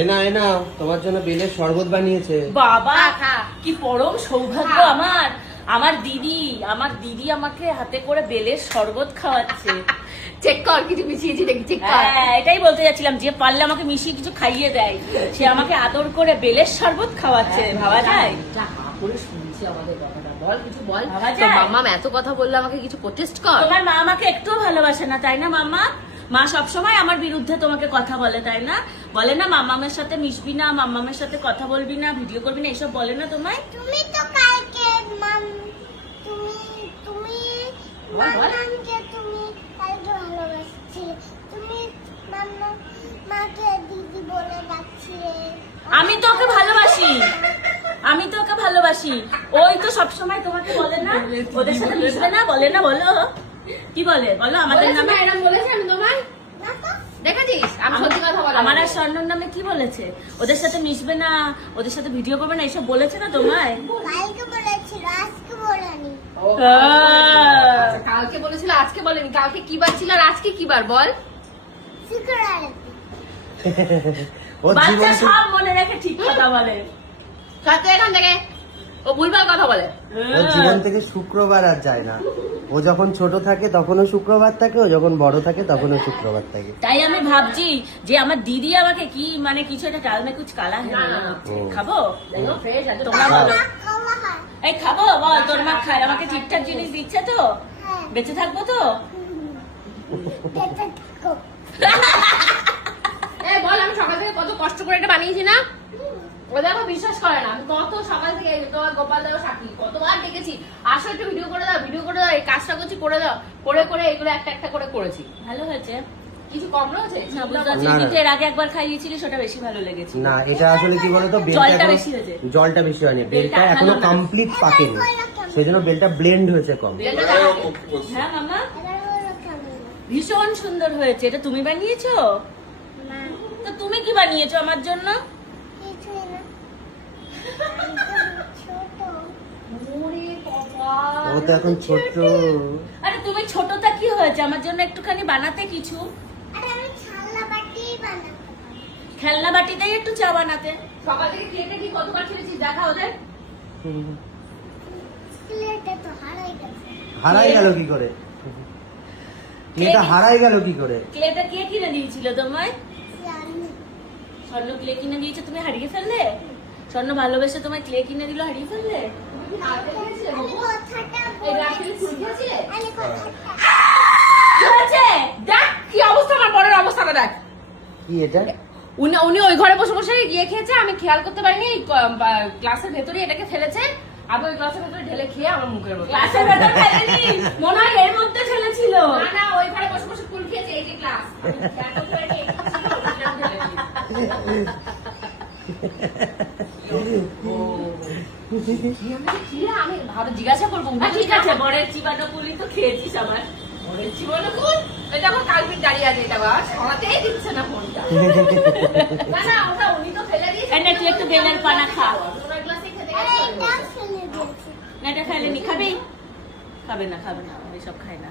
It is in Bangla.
এনা তোমার জন্য বেলের শরবত বানিয়েছে। বাবা কি পরম সৌভাগ্য আমার। আমার দিদি আমাকে হাতে করে বেলের শরবত খাওয়াচ্ছে। চেক কর কিছু মিশিয়েছি নাকি, চেক কর। হ্যাঁ, এটাই বলতে যাচ্ছিলাম, যে পারলে আমাকে মিশিয়ে কিছু খাইয়ে দেয়, সে আমাকে আদর করে বেলের শরবত খাওয়াচ্ছে। ভাবা যায়? যা করে শুনছি আমাদের কথাটা, বল কিছু বল। ভাবা তো যায়? মাম্মা এত কথা বললে আমাকে কিছু প্রটেস্ট কর। তোমার মা আমাকে একটুও ভালোবাসে না তাই না মাম্মা? মা সবসময় আমার বিরুদ্ধে তোমাকে কথা বলে তাই না? বলে না মাম্মামের সাথে মিশবি না, মাম্মামের সাথে কথা বলবি না, ভিডিও করবি না, এসব বলে না তোমায়? তুমি তো কালকে তুমি মামাকে তুমি কালকে ভালোবাসছিলে, তুমি মাকে দিদি বলে ডাকছিলে। আমি তো ওকে ভালোবাসি, ওই তো সবসময় তোমাকে বলে না ওদের সাথে মিশবে না, বলে না? বলো কি বলো আমাদের নামে। এরকম বলেছে আমি তোমায় দেখেছিস? আমি সত্যি কথা বলি। আমার আর স্বর্ণর নামে কি বলেছে? ওদের সাথে মিশবে না, ওদের সাথে ভিডিও করবে না, এসব বলেছে না তোমায়? কালকে বলেছিল, আজকে বলেনি। আচ্ছা, কালকে বলেছিল আজকে বলেনি। কালকে কি বার ছিল আর আজকে কি বার বল? শুক্রবার। ওর বাচ্চা জীবন সব মনে রেখে ঠিক কথা বলে। সাথে এখান থেকে ও ভুলভাল কথা বলে। ওর জীবন থেকে শুক্রবার আর যায় না। ও যখন ছোট থাকে তখনও শুক্রবার থাকে, ও যখন বড় থাকে তখনও শুক্রবার থাকে। তাই আমি ভাবছি যে আমার দিদি আমাকে কি মানে কিছু একটা ডাল মে কুছ কালা হ্যাঁ খাবো? ফ্রেশ আছে তোমরা বলো। খাওয়া হয়। এই খাবো বল, তোর মা খায় আমাকে ঠিকঠাক জিনিস দিচ্ছে তো? হ্যাঁ। বেঁচে থাকবো তো? দেখতে থাকো। এই বল, আমি সকাল থেকে কত কষ্ট করে এটা বানিয়েছি না? ও দেখো বিশ্বাস করে না। আমি কত সকাল থেকে তোমার গোপাল দাও সাথী কতবার ডেকেছি, আসো একটু ভিডিও করে দাও, এই কাজটা করছি করে দাও, করে এগুলো একটা একটা করে করেছি। ভালো হয়েছে কিছু কম রয়েছে? না বুঝতে পারছি, না, না। কিন্তু এর আগে একবার খাইয়েছিলি সেটা বেশি ভালো লেগেছে। না, এটা আসলে কি বলতো, জলটা বেশি হয়েছে। জলটা বেশি হয়নি, বেলটা বেলটা এখনো ভালো না। কমপ্লিট পাকেনি, সেজন্য বেলটা ব্লেন্ড হয়েছে কম। হ্যাঁ মামা, এবার বলো কেমন? ভীষণ সুন্দর হয়েছে। এটা তুমি বানিয়েছো? না, তো তুমি কি বানিয়েছো আমার জন্য? কিছুই না। ছোট। ওরে বাবা। ও তো এখন ছোট। আরে তুমি ছোটটা কি হয়েছে, আমার জন্য একটুখানি বানাতে কিছু। আরে আমি ছাল্লা বাটি বানাতে পারি। খেলনা বাটিতেই একটু চা বানাতে। সকাল থেকে খেতে কি কতবার খেলেছিস দেখা ওদের? প্লেটে তো হারাই গেছে। হারাই গেল কি করে? এটা হারাই গেল কি করে? ক্লেটা কে কিনে দিয়েছিল তোমায়? জানি। স্বর্ণ ক্লে কিনে দিয়েছে, তুমি হারিয়ে ফেললে? স্বর্ণ ভালোবেসে তোমায় ক্লে কিনে দিল, হারিয়ে ফেললে? আমি কথাটা এই বলি। রাত্রে ফুল খেয়েছিলে? আমি কথাটা কি হয়েছে? দেখ কি অবস্থা, আমার বড়ের অবস্থাটা দেখ। কি এটা? উনি ওই ঘরে বসে বসে গিয়ে খেয়েছে, আমি খেয়াল করতে পারিনি। ক্লাসের ভেতরে এটাকে ফেলেছে, আমি ওই ক্লাসের ভেতরে ঢেলে খেয়ে আমার মুখের মধ্যে। ক্লাসের ভেতর ফেলেনি, মনে হয় এর মধ্যে ফেলেছিল। না ওই ঘরে বসে বসে ফুল খেয়েছে, এই যে ক্লাস। আমি খেয়াল করতে পারিনি, এই ছিল, ওটা আমি ঢেলে দিয়েছি। আমি ভাবে জিজ্ঞাসা করবো। ঠিক আছে, বরের চিবানো পুলি তো খেয়েছিস আমার। ওরে জীবনে কোন এটা আমার কালপিট দাঁড়িয়ে আছে, এটা আবার সরাতেই দিচ্ছে না ফোনটা। না ওটা উনি তো ফেলে দিয়েছে। এই নে, তুই একটু বেলের পানা খা। ওনার গ্লাসে খেতে আরে গেছে। এটাও ফেলে দিয়েছি। না এটা খাইলে নি, খাবি? খাবে না, এসব খায় না।